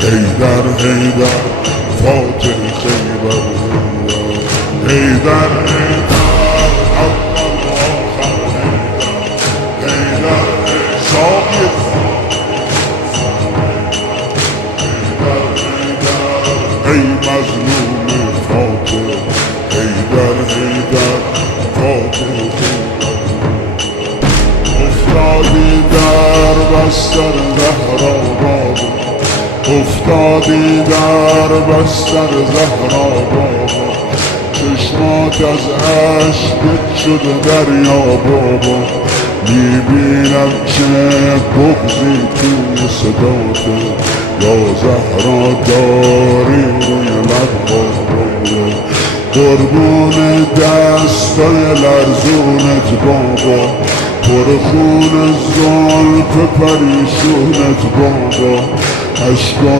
حیدر حیدر فاتح خیبر، حیدر حیدر اول و آخر، حیدر شاید، حیدر حیدر ای مظلوم فاتح، حیدر حیدر فاتح خیبر. افتادی در بستر زهرا بابا، افتادی در بستر زهرا بابا، چشمات از عشق شده دریا بابا، میبینم که بغضی توی صداته، یا زهرا داری روی لبها بابا، قربون دستای لرزونت بابا، پر خون زلف پریشونت بابا، اشکا